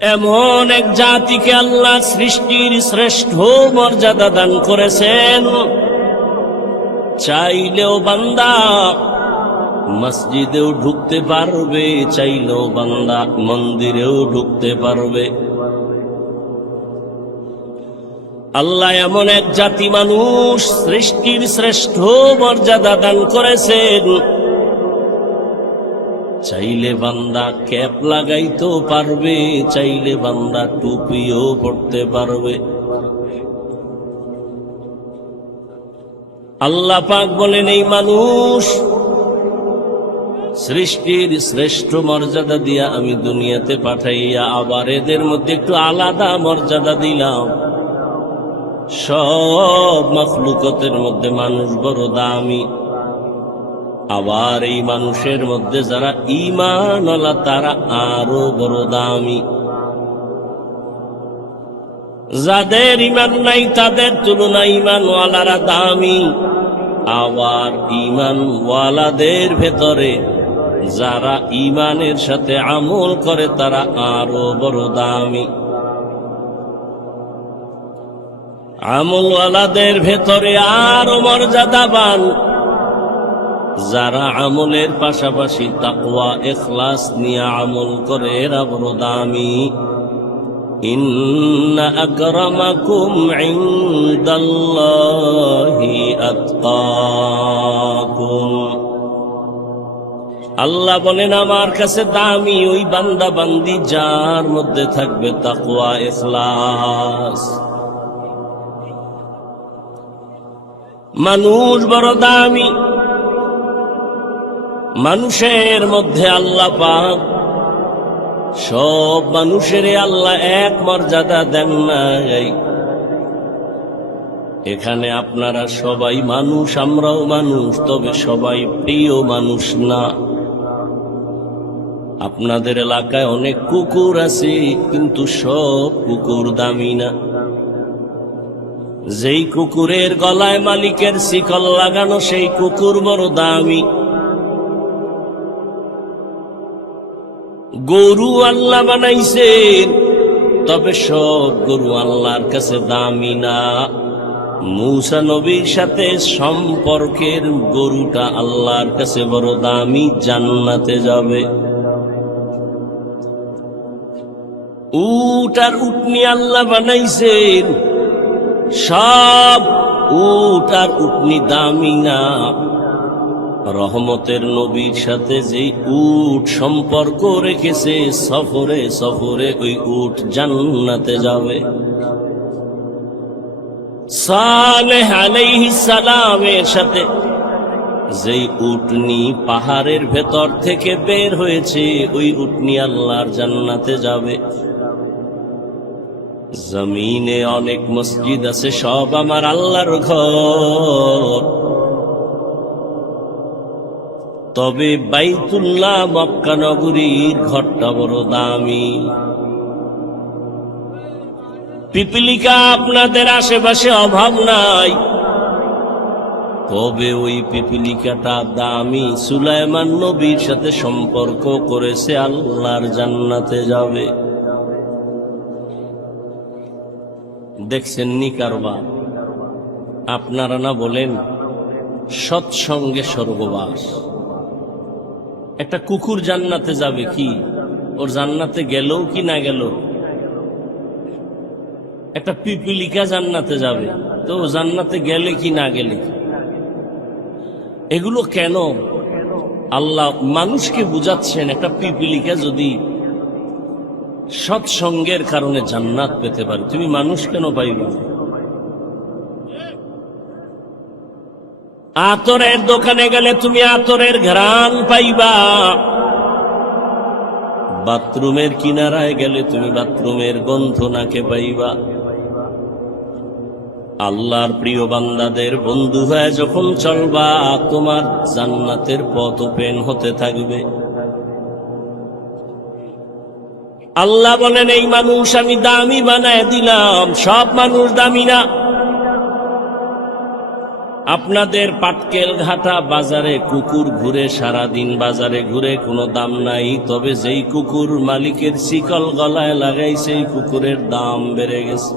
এমন এক জাতিকে আল্লাহ সৃষ্টির শ্রেষ্ঠ মর্যাদা দান করেছেন। চাইলেও বান্দা মসজিদেও ঢুকতে পারবে, চাইলেও বান্দা মন্দিরেও ঢুকতে পারবে। আল্লাহ এমন এক জাতি মানুষ সৃষ্টির শ্রেষ্ঠ মর্যাদা দান করেছেন। চাইলে বান্দা ক্যাপ লাগাইতেও পারবে, চাইলে বান্দা টুপিও পড়তে পারবে। আল্লাহ পাক বলেন, এই মানুষ সৃষ্টির শ্রেষ্ঠ মর্যাদা দিয়া আমি দুনিয়াতে পাঠাইয়া আবার এদের মধ্যে একটু আলাদা মর্যাদা দিলাম। সব মখলুকতের মধ্যে মানুষ বড় দামি। আবার এই মানুষের মধ্যে যারা ইমান তারা আরও বড় দামি। যাদের ইমান নাই, তাদের তুলনায় ইমানওয়ালারা দামি। আবার ইমানওয়ালাদের ভেতরে যারা ইমানের সাথে আমল করে, তারা আরও বড় দামি। আমলওয়ালাদের ভেতরে আরও মর্যাদাবান। যারা আমলের পাশাপাশি তাকওয়া এখলাস নিয়ে আমল করে, এরা দামি। ইন্ন আকরামাকুম ইনদাল্লাহি আতকাকুম। আল্লাহ বলেন, আমার কাছে দামি ওই বান্দা বান্দি যার মধ্যে থাকবে তাকওয়া এখলাস মানুষ বড় দামি। মানুষের মধ্যে আল্লাহ পাক, সব মানুষের আল্লাহ এক মর্যাদা দেন নাই। এখানে আপনারা সবাই মানুষ, আমরাও মানুষ, তবে সবাই প্রিয় মানুষ না। আপনাদের এলাকায় অনেক কুকুর আছে, কিন্তু সব কুকুর দামি না। যেই কুকুরের গলায় মালিকের শিকল লাগানো, সেই কুকুর বড় দামি। গরু আল্লাহ বানাইছেন, তবে সব গরু আল্লাহর কাছে দামি না। মূসা নবীর সাথে সম্পর্কের গরুটা আল্লাহর কাছে বড় দামি, জান্নাতে যাবে। উট আর উটনি আল্লাহ বানাইছেন, সব উট আর উটনি দামি না। রহমতের নবীর সাথে যে উট সম্পর্ক রেখেছে, সফরে সফরে ওই উট জান্নাতে যাবে। সালামের সাথে যেই উটনি পাহাড়ের ভেতর থেকে বের হয়েছে, ওই উটনি আল্লাহর জান্নাতে যাবে। জমিনে অনেক মসজিদ আছে, সব আমার আল্লাহর ঘর। তবে বাইতুল্লাহ মক্কা নগরীর ঘরটা বড় দামি। পিপিলিকা আপনাদের আশেপাশে অভাব নাই। তবে ওই পিপিলিকাটা দামি। সুলাইমান নবীর সাথে সম্পর্ক করেছে আল্লাহর জান্নাতে যাবে। দেখছেন নি কারবার আপনারা না বলেন, সৎসঙ্গে স্বর্গবাস। একটা কুকুর জান্নাতে যাবে কি? ওর জান্নাতে গেলেও কি না গেল একটা পিপিলিকা জান্নাতে যাবে, তো জান্নাতে গেলে কি না গেলে এগুলো কেন আল্লাহ মানুষকে বুঝাচ্ছেন একটা পিপিলিকা যদি সৎসঙ্গের কারণে জান্নাত পেতে পারে? তুমি মানুষ কেন পাইবে না? আতরের দোকানে গেলে তুমি আতরের ঘ্রাণ পাইবা। বাথরুমের কিনারায় গেলে তুমি বাথরুমের গন্ধ নাকে পাইবা। আল্লাহর প্রিয় বান্দাদের বন্ধু হয়ে যখন চলবা, তোমার জান্নাতের পথ ওপেন হতে থাকবে। আল্লাহ বলেন, এই মানুষ আমি দামি বানায় দিলাম, সব মানুষ দামি না। আপনাদের পাটকেল ঘাটা বাজারে কুকুর ঘুরে, সারাদিন বাজারে ঘুরে কোনো দাম নাই। তবে যেই কুকুর মালিকের শিকল গলায় লাগাই, সেই কুকুরের দাম বেড়ে গেছে।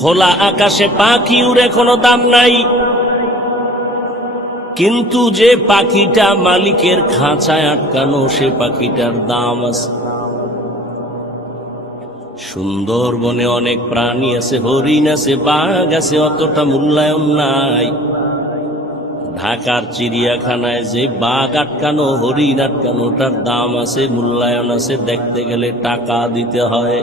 খোলা আকাশে পাখি উড়ে কোনো দাম নাই। কিন্তু যে পাখিটা মালিকের খাঁচায় আটকানো, সে পাখিটার দাম আছে। সুন্দরবনে অনেক প্রাণী আছে, হরিণ আছে, বাঘ আছে, অতটা মূল্যায়ন নাই। ঢাকার চিড়িয়াখানায় যে বাঘ আটকানো, হরিণ আটকানো, ওটার দাম আছে, মূল্যায়ন আছে, দেখতে গেলে টাকা দিতে হয়।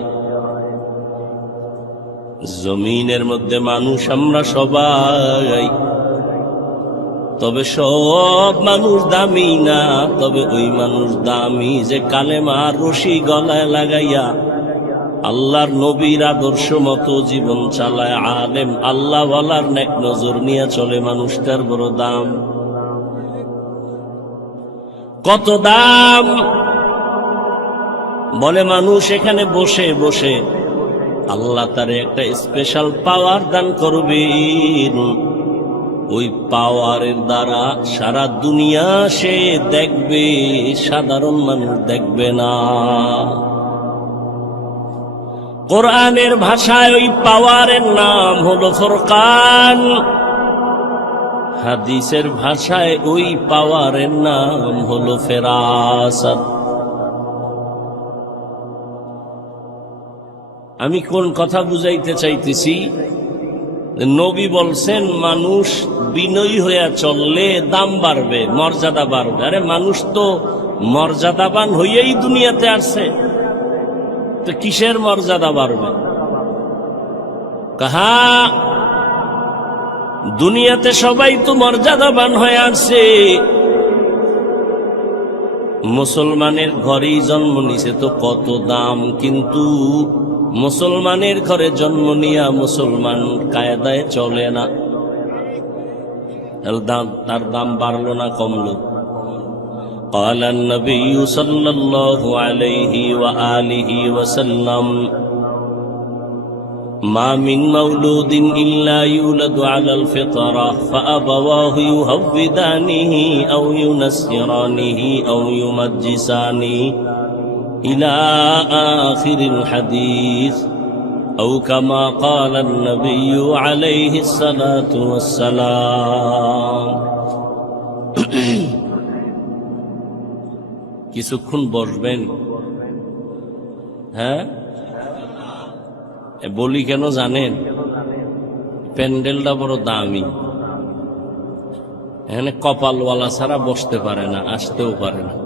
জমিনের মধ্যে মানুষ আমরা সবাই। তবে সব মানুষ দামি না, তবে ওই মানুষ দামি যে কালেমার রশি গলায় লাগাইয়া আল্লাহর নবীর আদর্শ মতো জীবন চালায় আলেম আল্লাহ ওয়ালার নেক নজর নিয়ে চলে মানুষটার বড় দাম। কত দাম? বলে মানুষ এখানে বসে বসে। আল্লাহ তারে একটা স্পেশাল পাওয়ার দান করবেন। ওই পাওয়ারের দ্বারা সারা দুনিয়া সে দেখবে, সাধারণ মানুষ দেখবে না। কোরআনের ভাষায় ওই পাওয়ারের নাম হলো ফোরকান। হাদিসের ভাষায় ওই পাওয়ারের নাম হলো ফেরাসাত। আমি কোন কথা বুঝাইতে চাইতেছি? নবী বলছেন, মানুষ বিনয়ী হইয়া চললে দাম বাড়বে, মর্যাদা বাড়বে। আরে মানুষ তো মর্যাদাবান হইয়াই দুনিয়াতে আসছে তো কিসের মর্যাদা বাড়বে? কাহা? দুনিয়াতে সবাই তো মর্যাদাবান হয়ে আসছে মুসলমানের ঘরেই জন্ম নিছে তো কত দাম, কিন্তু মুসলমানের ঘরে জন্ম নিয়া মুসলমান কায়দায় চলে না। তার দাম বাড়লো না, কমলো। قال النبي صلى الله عليه وآله وسلم ما من مولود إلا يولد على الفطرة فأبواه يهودانه أو ينسرانه أو يمجسانه إلى آخر الحديث. أو كما قال النبي عليه الصلاة والسلام. কিছুক্ষণ বসবেন। হ্যাঁ? বলি কেন জানেন? প্যান্ডেলটা বড় দামি। এখানে কপালওয়ালা ছাড়া বসতে পারে না, আসতেও পারে না।